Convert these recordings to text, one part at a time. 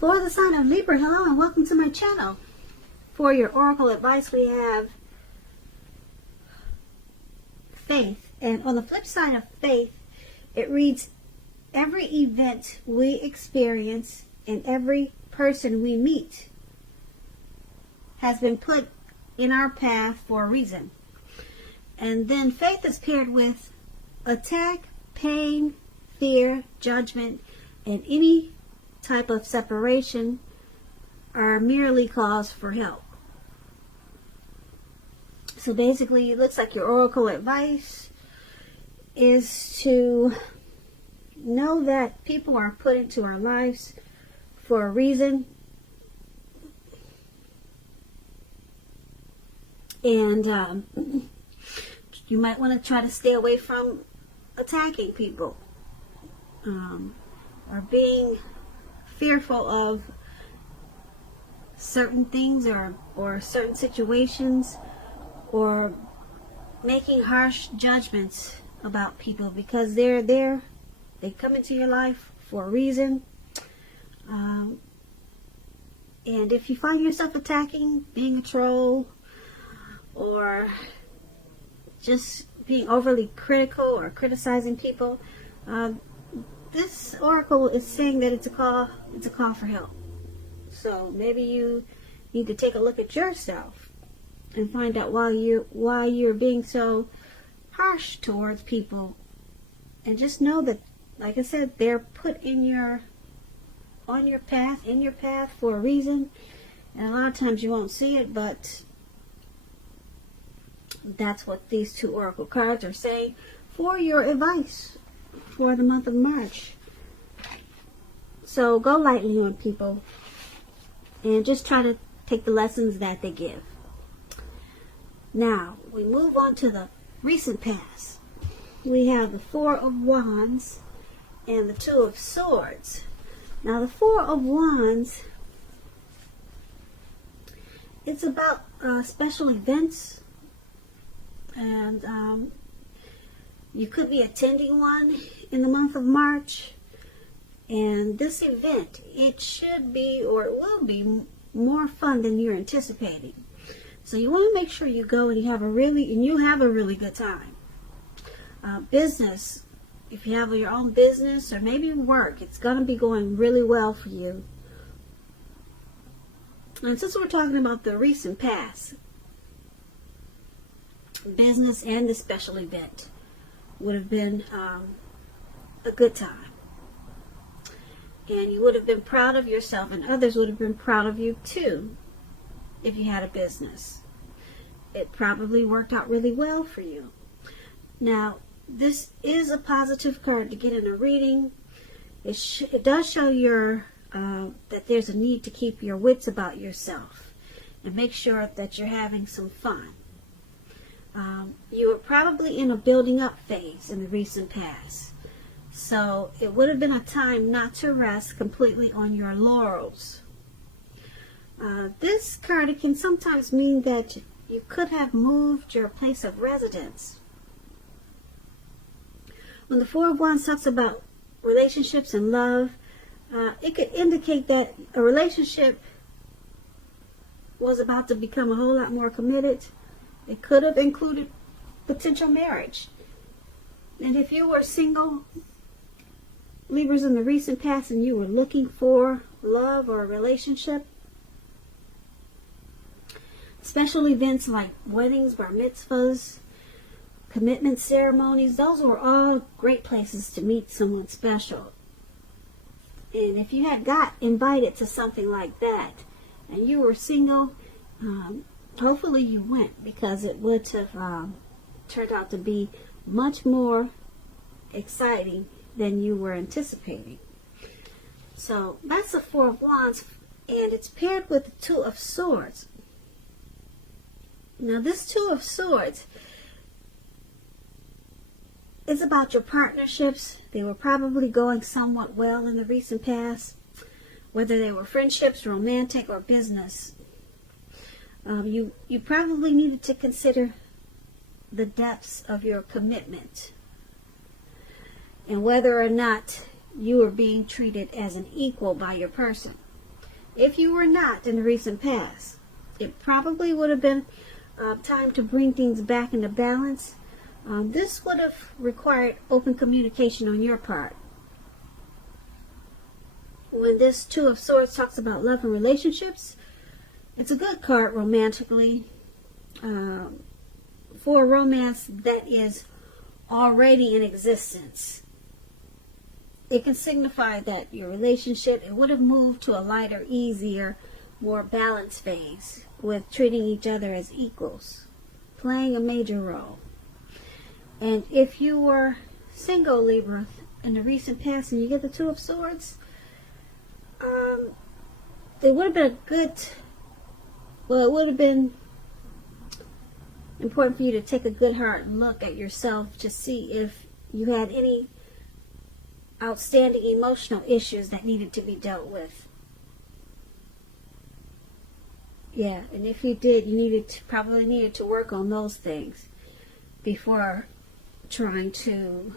For the sign of Libra, hello and welcome to my channel. For your oracle advice, we have faith. And on the flip side of faith, it reads, every event we experience and every person we meet has been put in our path for a reason. And then faith is paired with attack, pain, fear, judgment, and any type of separation are merely calls for help. So basically, it looks like your oracle advice is to know that people are put into our lives for a reason. And you might want to try to stay away from attacking people or being fearful of certain things or certain situations, or making harsh judgments about people, because they're there. They come into your life for a reason. And if you find yourself attacking, being a troll, or just being overly critical or criticizing people, this oracle is saying that it's a call for help. So maybe you need to take a look at yourself and find out why you're being so harsh towards people, and just know that, like I said, they're put in your path for a reason. And a lot of times you won't see it, but that's what these two oracle cards are saying for your advice for the month of March. So go lightly on people and just try to take the lessons that they give. Now, we move on to the recent past. We have the Four of Wands and the Two of Swords. Now, the Four of Wands, it's about special events, and you could be attending one in the month of March. And this event, it should be, or it will be, more fun than you're anticipating. So you want to make sure you go and you have a really good time. Business, if you have your own business or maybe work, it's going to be going really well for you. And since we're talking about the recent past, business and the special event would have been a good time. And you would have been proud of yourself, and others would have been proud of you too if you had a business. It probably worked out really well for you. Now, this is a positive card to get in a reading. It does show that there's a need to keep your wits about yourself and make sure that you're having some fun. You were probably in a building up phase in the recent past. So it would have been a time not to rest completely on your laurels. This card, it can sometimes mean that you could have moved your place of residence. When the Four of Wands talks about relationships and love, it could indicate that a relationship was about to become a whole lot more committed. It could have included potential marriage. And if you were single, Libras, in the recent past, and you were looking for love or a relationship, special events like weddings, bar mitzvahs, commitment ceremonies, those were all great places to meet someone special. And if you had got invited to something like that and you were single, hopefully you went, because it would have turned out to be much more exciting than you were anticipating. So that's the Four of Wands, and it's paired with the Two of Swords. Now this Two of Swords is about your partnerships. They were probably going somewhat well in the recent past, whether they were friendships, romantic, or business. You probably needed to consider the depths of your commitment and whether or not you are being treated as an equal by your person. If you were not in the recent past, it probably would have been time to bring things back into balance. This would have required open communication on your part. When this Two of Swords talks about love and relationships, it's a good card romantically. For a romance that is already in existence. It can signify that your relationship, it would have moved to a lighter, easier, more balanced phase with treating each other as equals, playing a major role. And if you were single, Libra, in the recent past and you get the Two of Swords, it would have been it would have been important for you to take a good hard look at yourself to see if you had any outstanding emotional issues that needed to be dealt with. Yeah, and if you did, you probably needed to work on those things before trying to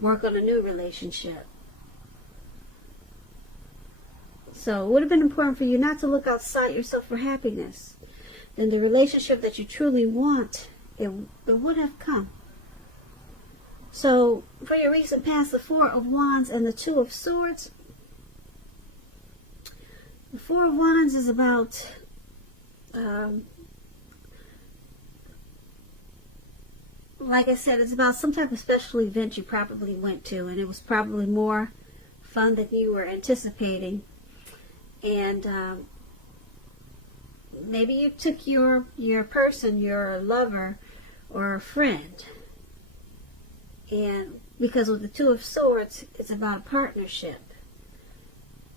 work on a new relationship. So it would have been important for you not to look outside yourself for happiness. Then the relationship that you truly want, it would have come. So for your recent past, the Four of Wands and the Two of Swords. The Four of Wands is about like I said, it's about some type of special event you probably went to, and it was probably more fun than you were anticipating. And maybe you took your person, your lover or a friend, and because with the Two of Swords, it's about a partnership.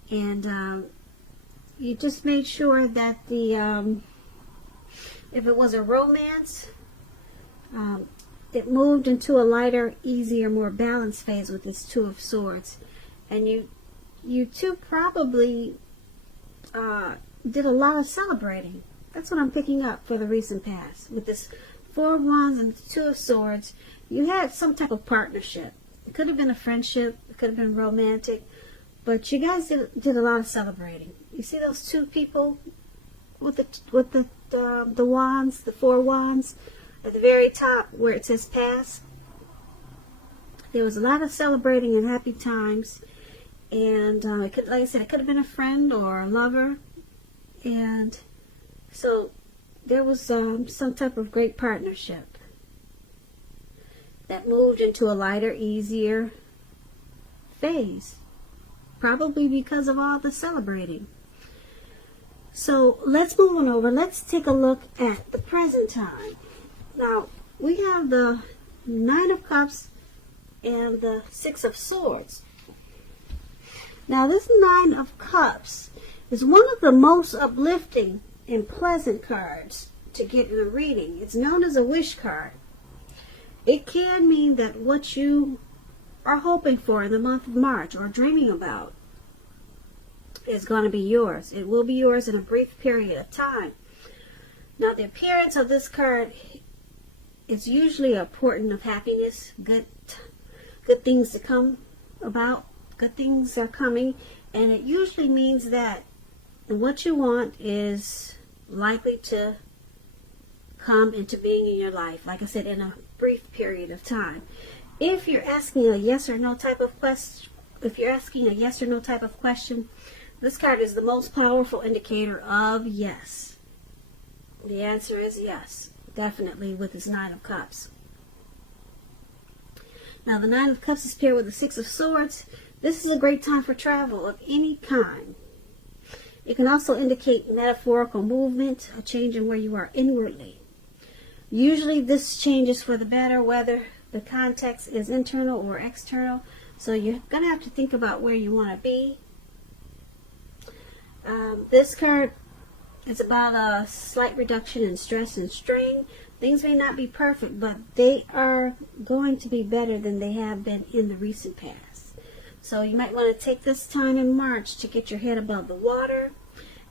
And you just made sure that if it was a romance, it moved into a lighter, easier, more balanced phase with this Two of Swords. And you two probably did a lot of celebrating. That's what I'm picking up for the recent past. With this Four of Wands and the Two of Swords, you had some type of partnership. It could have been a friendship. It could have been romantic. But you guys did a lot of celebrating. You see those two people with the wands, the Four Wands, at the very top where it says past? There was a lot of celebrating and happy times. And like I said, it could have been a friend or a lover. And so there was some type of great partnership that moved into a lighter, easier phase. Probably because of all the celebrating. So let's move on over. Let's take a look at the present time. Now, we have the Nine of Cups and the Six of Swords. Now, this Nine of Cups is one of the most uplifting and pleasant cards to get in a reading. It's known as a wish card. It can mean that what you are hoping for in the month of March or dreaming about is going to be yours. It will be yours in a brief period of time. Now, the appearance of this card is usually a portent of happiness, good things to come about, good things are coming, and it usually means that what you want is likely to come into being in your life, like I said, in a brief period of time. If you're asking a yes or no type of question, this card is the most powerful indicator of yes. The answer is yes, definitely, with this Nine of Cups. Now, the Nine of Cups is paired with the Six of Swords. This is a great time for travel of any kind. It can also indicate metaphorical movement, a change in where you are inwardly. Usually this changes for the better, whether the context is internal or external. So you're going to have to think about where you want to be. This card is about a slight reduction in stress and strain. Things may not be perfect, but they are going to be better than they have been in the recent past. So you might want to take this time in March to get your head above the water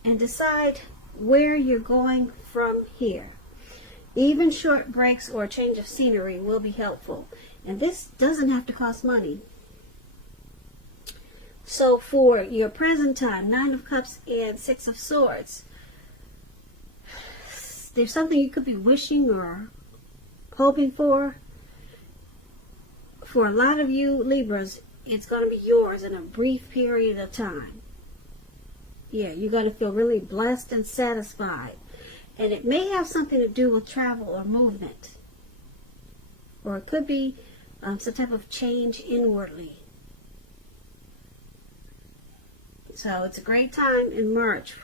and decide where you're going from here. Even short breaks or a change of scenery will be helpful. And this doesn't have to cost money. So for your present time, Nine of Cups and Six of Swords, there's something you could be wishing or hoping for. For a lot of you Libras, it's going to be yours in a brief period of time. Yeah, you're going to feel really blessed and satisfied. And it may have something to do with travel or movement. Or it could be some type of change inwardly. So it's a great time in March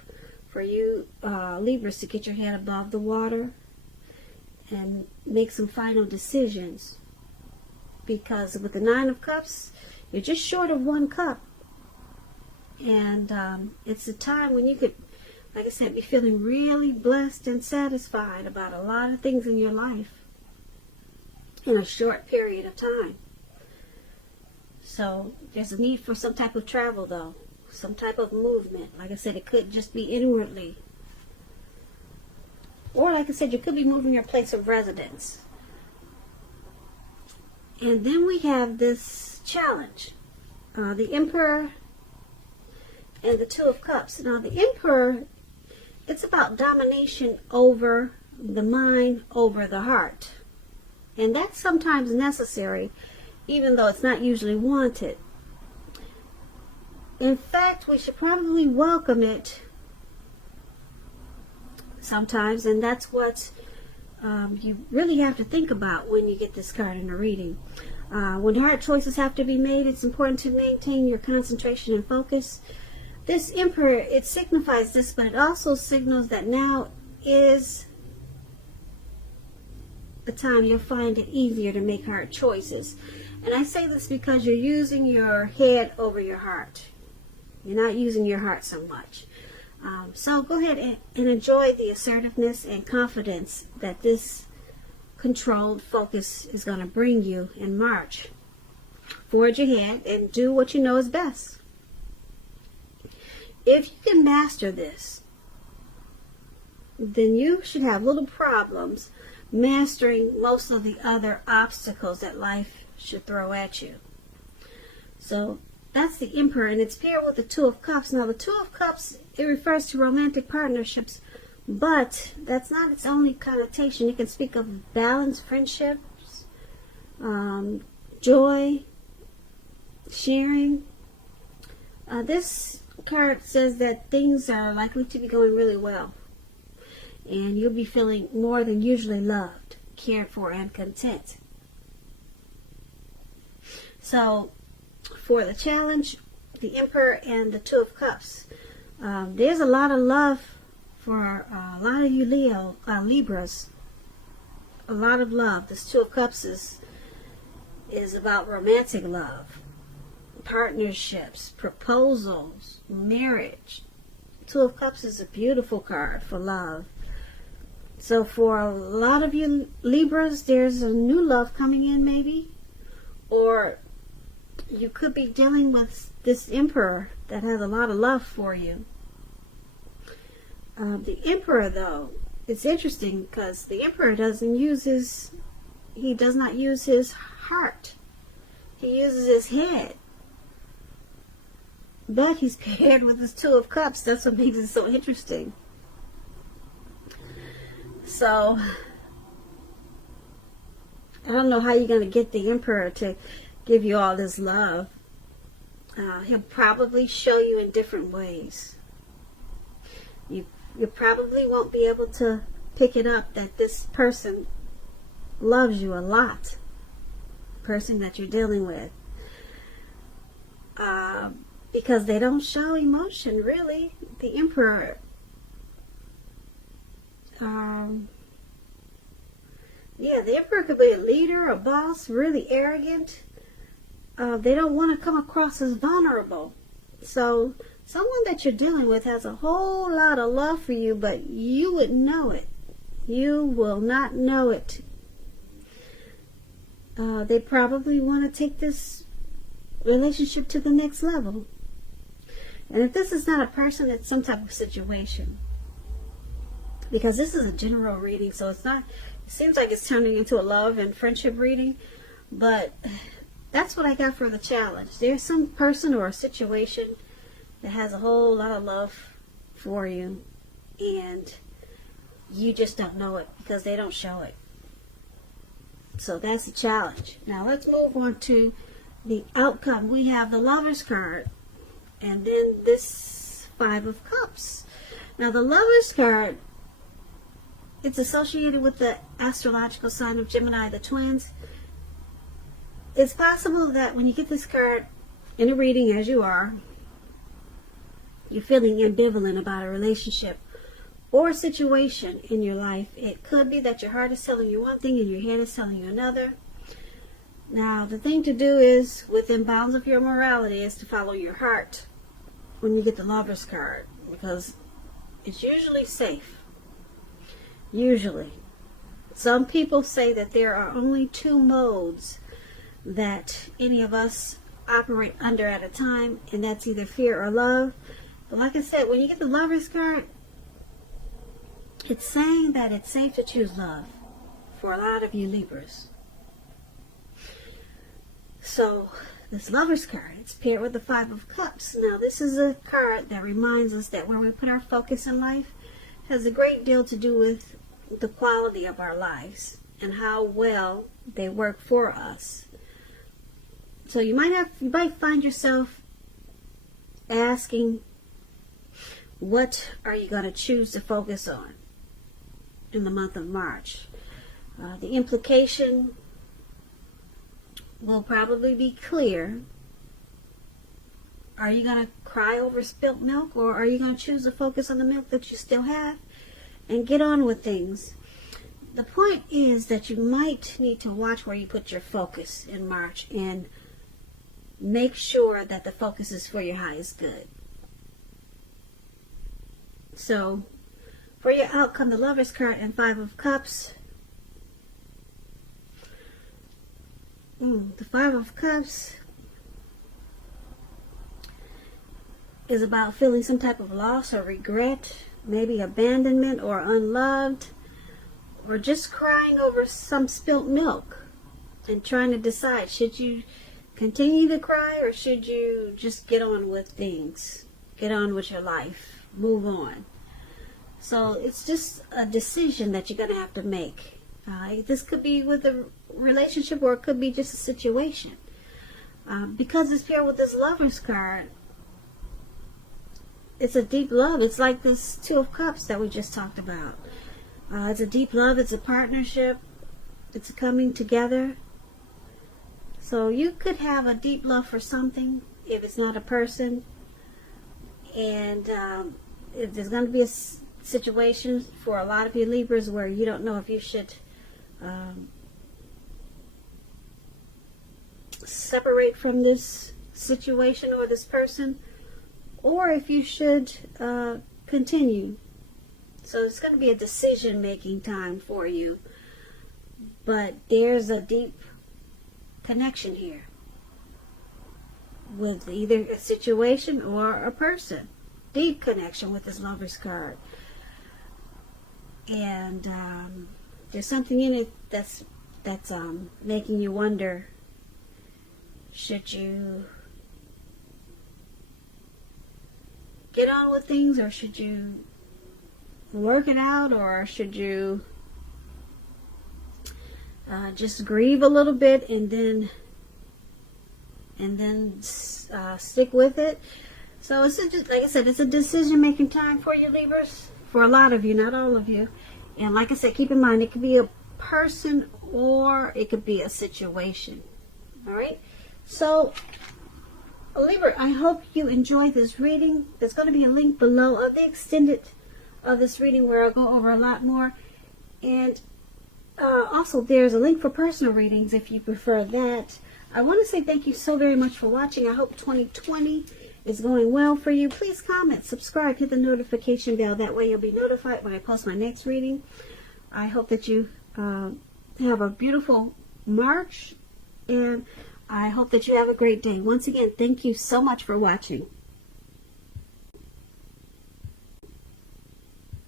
for you Libras to get your head above the water and make some final decisions. Because with the Nine of Cups, you're just short of one cup. And it's a time when you could, like I said, be feeling really blessed and satisfied about a lot of things in your life in a short period of time. So there's a need for some type of travel, though. Some type of movement. Like I said, it could just be inwardly. Or like I said, you could be moving your place of residence. And then we have this challenge. The Emperor and the Two of Cups. Now the Emperor, it's about domination over the mind, over the heart. And that's sometimes necessary, even though it's not usually wanted. In fact, we should probably welcome it sometimes, and that's what you really have to think about when you get this card in a reading. When hard choices have to be made, it's important to maintain your concentration and focus. This Emperor, it signifies this, but it also signals that now is the time you'll find it easier to make hard choices. And I say this because you're using your head over your heart. You're not using your heart so much. So go ahead and enjoy the assertiveness and confidence that this controlled focus is going to bring you in March. Forge ahead and do what you know is best. If you can master this, then you should have little problems mastering most of the other obstacles that life should throw at you. So that's the Emperor, and it's paired with the Two of Cups. Now the Two of Cups, it refers to romantic partnerships, but that's not its only connotation. You can speak of balanced friendships, joy, sharing. This card says that things are likely to be going really well, and you'll be feeling more than usually loved, cared for, and content. So for the challenge, the Emperor and the Two of Cups, there's a lot of love for a lot of you Libras. A lot of love. This Two of Cups is about romantic love, partnerships, proposals, marriage. Two of Cups is a beautiful card for love. So for a lot of you Libras, there's a new love coming in maybe, or you could be dealing with this Emperor that has a lot of love for you. The Emperor, though, it's interesting because the Emperor does not use his heart. He uses his head. But he's paired with this Two of Cups. That's what makes it so interesting. So I don't know how you're going to get the Emperor to give you all this love. He'll probably show you in different ways. You probably won't be able to pick it up that this person loves you a lot. The person that you're dealing with. Because they don't show emotion, really. The Emperor. Yeah, the Emperor could be a leader, a boss, really arrogant. They don't want to come across as vulnerable. So someone that you're dealing with has a whole lot of love for you, but you wouldn't know it. You will not know it. They probably want to take this relationship to the next level. And if this is not a person, it's some type of situation. Because this is a general reading, so it's not, it seems like it's turning into a love and friendship reading, but that's what I got for the challenge. There's some person or a situation that has a whole lot of love for you, and you just don't know it because they don't show it. So that's the challenge. Now let's move on to the outcome. We have the Lover's card, and then this Five of Cups. Now the Lover's card, it's associated with the astrological sign of Gemini, the twins. It's possible that when you get this card in a reading, as you are, you're feeling ambivalent about a relationship or a situation in your life. It could be that your heart is telling you one thing and your head is telling you another. Now, the thing to do is, within bounds of your morality, is to follow your heart when you get the Lover's card, because it's usually safe. Usually. Some people say that there are only two modes that any of us operate under at a time, and that's either fear or love. But like I said, when you get the Lover's card, it's saying that it's safe to choose love for a lot of you Libras. So, this Lover's card, it's paired with the Five of Cups. Now, this is a card that reminds us that where we put our focus in life has a great deal to do with the quality of our lives and how well they work for us. So you might find yourself asking, what are you going to choose to focus on in the month of March? The implication will probably be clear. Are you going to cry over spilt milk, or are you going to choose to focus on the milk that you still have and get on with things? The point is that you might need to watch where you put your focus in March and make sure that the focus is for your highest good. So, for your outcome, the Lover's card and Five of Cups. The Five of Cups is about feeling some type of loss or regret, maybe abandonment or unloved, or just crying over some spilt milk and trying to decide, should you continue to cry or should you just get on with things, get on with your life, move on. So it's just a decision that you're going to have to make. This could be with a relationship, or it could be just a situation. Because it's paired with this Lover's card, it's a deep love. It's like this Two of Cups that we just talked about. It's a deep love. It's a partnership. It's a coming together. So you could have a deep love for something if it's not a person. And if there's going to be a situation for a lot of you Libras where you don't know if you should separate from this situation or this person, or if you should continue. So it's going to be a decision-making time for you. But there's a deep connection here with either a situation or a person. Deep connection with this Lover's card. And there's something in it that's making you wonder, should you get on with things, or should you work it out, or should you just grieve a little bit and then stick with it. So it's just, like I said, it's a decision-making time for you Libras, for a lot of you, not all of you. And like I said, keep in mind, it could be a person or it could be a situation. All right. So, Libra, I hope you enjoyed this reading. There's going to be a link below of the extended of this reading where I'll go over a lot more. And also, there's a link for personal readings if you prefer that. I want to say thank you so very much for watching. I hope 2020 is going well for you. Please comment, subscribe, hit the notification bell. That way you'll be notified when I post my next reading. I hope that you have a beautiful March, and I hope that you have a great day. Once again, thank you so much for watching.